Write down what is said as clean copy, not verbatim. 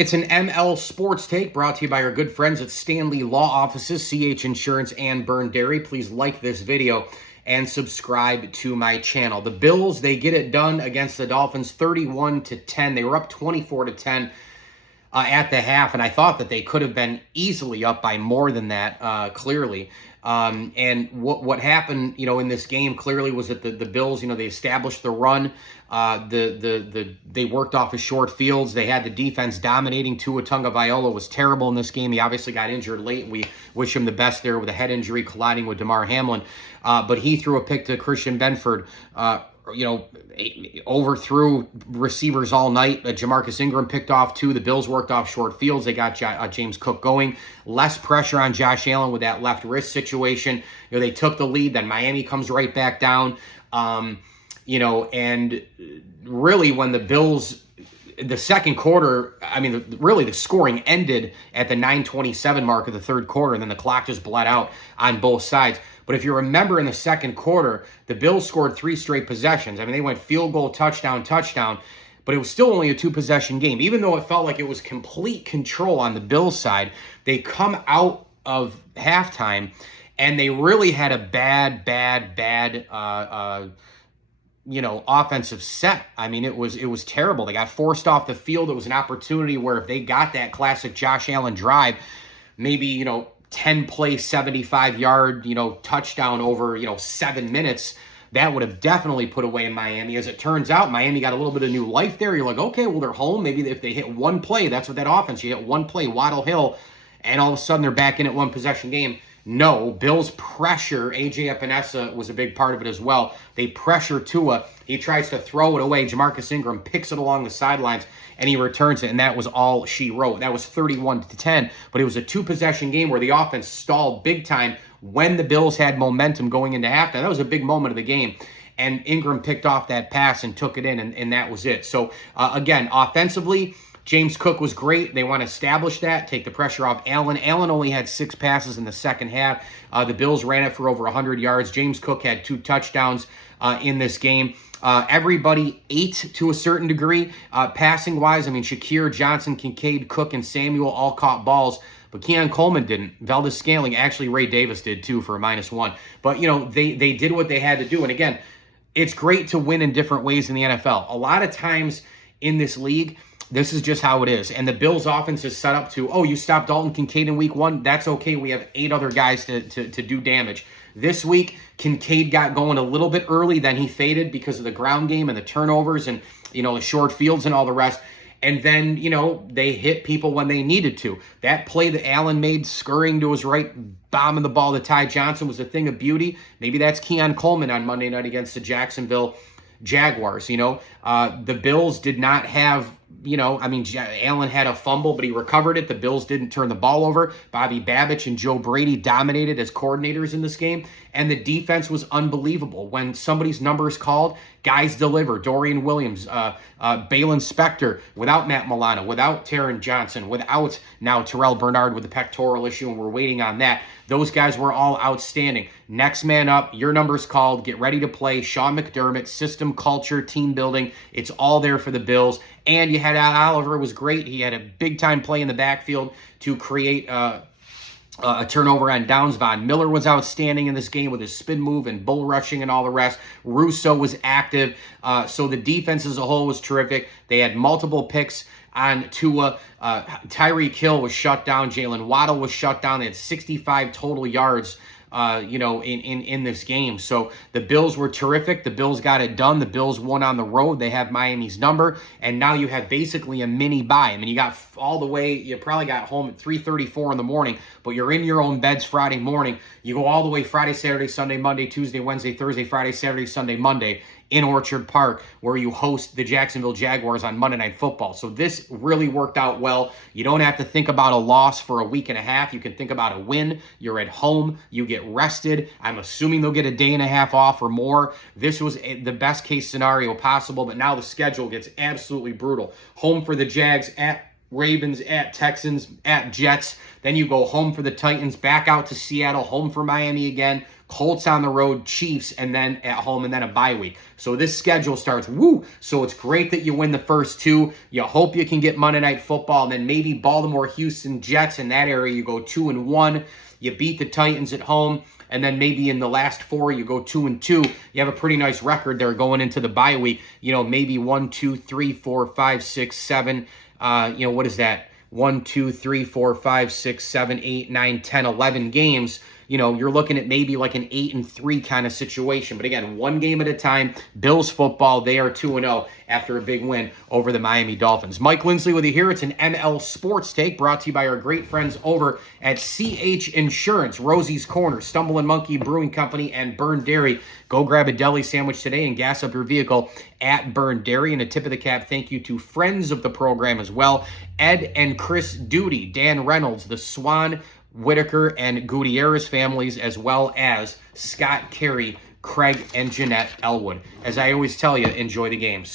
It's an ML Sports Take brought to you by our good friends at Stanley Law Offices, CH Insurance, and Burn Dairy. Please like this video and subscribe to my channel. The Bills, they get it done against the Dolphins 31-10. They were up 24-10 at the half, and I thought that they could have been easily up by more than that, clearly. And what happened, in this game clearly was that the Bills, they established the run. They worked off of short fields. They had the defense dominating. Tua Tagovailoa was terrible in this game. He obviously got injured late, and we wish him the best there with a head injury colliding with Damar Hamlin. But he threw a pick to Christian Benford, overthrew receivers all night. Jamarcus Ingram picked off two. The Bills worked off short fields. They got James Cook going. Less pressure on Josh Allen with that left wrist situation. They took the lead. Then Miami comes right back down. And really when the Bills, the second quarter, really the scoring ended at the 9:27 mark of the third quarter, and then the clock just bled out on both sides. But if you remember in the second quarter, the Bills scored 3 straight possessions. They went field goal, touchdown, but it was still only a 2-possession game. Even though it felt like it was complete control on the Bills side, they come out of halftime and they really had a bad offensive set. It was terrible. They got forced off the field. It was an opportunity where if they got that classic Josh Allen drive, maybe, 10-play, 75-yard, touchdown over, 7 minutes, that would have definitely put away in Miami. As it turns out, Miami got a little bit of new life there. You're like, okay, well, they're home. Maybe if they hit one play, that's what that offense, you hit one play, Waddle Hill, and all of a sudden they're back in at one-possession game. No, Bills pressure. A.J. Epinesa was a big part of it as well. They pressure Tua. He tries to throw it away. Jamarcus Ingram picks it along the sidelines, and he returns it, and that was all she wrote. That was 31-10, but it was a 2-possession game where the offense stalled big time when the Bills had momentum going into halftime. That was a big moment of the game, and Ingram picked off that pass and took it in, and that was it. So, again, offensively, James Cook was great. They want to establish that, take the pressure off Allen. Allen only had 6 passes in the second half. The Bills ran it for over 100 yards. James Cook had 2 touchdowns in this game. Everybody ate to a certain degree, passing-wise. Shakir, Johnson, Kincaid, Cook, and Samuel all caught balls, but Keon Coleman didn't. Valdez-Scantling, actually Ray Davis did too for a -1. But, they did what they had to do. And again, it's great to win in different ways in the NFL. A lot of times in this league, this is just how it is. And the Bills' offense is set up to, you stopped Dalton Kincaid in week 1. That's okay. We have 8 other guys to do damage. This week, Kincaid got going a little bit early. Then he faded because of the ground game and the turnovers and, the short fields and all the rest. And then, they hit people when they needed to. That play that Allen made, scurrying to his right, bombing the ball to Ty Johnson was a thing of beauty. Maybe that's Keon Coleman on Monday night against the Jacksonville Jaguars. The Bills did not have, Allen had a fumble, but he recovered it. The Bills didn't turn the ball over. Bobby Babich and Joe Brady dominated as coordinators in this game, and the defense was unbelievable. When somebody's number is called, guys deliver. Dorian Williams, Balin Spector, without Matt Milano, without Taron Johnson, without now Terrell Bernard with the pectoral issue, and we're waiting on that. Those guys were all outstanding. Next man up, your number's called, get ready to play. Sean McDermott, system, culture, team building, it's all there for the Bills. And you had Oliver, was great. He had a big-time play in the backfield to create a turnover on downs. Von Miller was outstanding in this game with his spin move and bull rushing and all the rest. Russo was active. So the defense as a whole was terrific. They had multiple picks on Tua. Tyreek Hill was shut down. Jalen Waddle was shut down. They had 65 total yards in this game. So the Bills were terrific. The Bills got it done. The Bills won on the road. They have Miami's number, and now you have basically a mini bye. You got all the way, you probably got home at 3:34 in the morning, but you're in your own beds Friday morning. You go all the way Friday, Saturday, Sunday, Monday, Tuesday, Wednesday, Thursday, Friday, Saturday, Sunday, Monday in Orchard Park, where you host the Jacksonville Jaguars on Monday Night Football. So this really worked out well. You don't have to think about a loss for a week and a half. You can think about a win. You're at home. You get rested. I'm assuming they'll get a day and a half off or more. This was the best case scenario possible, but now the schedule gets absolutely brutal. Home for the Jags, at Ravens, at Texans, at Jets. Then you go home for the Titans, back out to Seattle, home for Miami again, Colts on the road, Chiefs, and then at home, and then a bye week. So this schedule starts, woo! So it's great that you win the first two. You hope you can get Monday Night Football, and then maybe Baltimore, Houston, Jets in that area. You go 2-1. You beat the Titans at home, and then maybe in the last four, you go 2-2. You have a pretty nice record there going into the bye week. You know, maybe 1, 2, 3, 4, 5, 6, 7. What is that? 1, 2, 3, 4, 5, 6, 7, 8, 9, 10, 11 games. You know, you're looking at maybe like an 8-3 kind of situation. But again, one game at a time. Bills football, they are 2-0 after a big win over the Miami Dolphins. Mike Lindsley with you here. It's an ML Sports Take brought to you by our great friends over at CH Insurance, Rosie's Corner, Stumble and Monkey Brewing Company, and Burn Dairy. Go grab a deli sandwich today and gas up your vehicle at Burn Dairy. And a tip of the cap thank you to friends of the program as well, Ed and Chris Duty, Dan Reynolds, the Swan, Whitaker, and Gutierrez families, as well as Scott Carey, Craig, and Jeanette Elwood. As I always tell you, enjoy the games.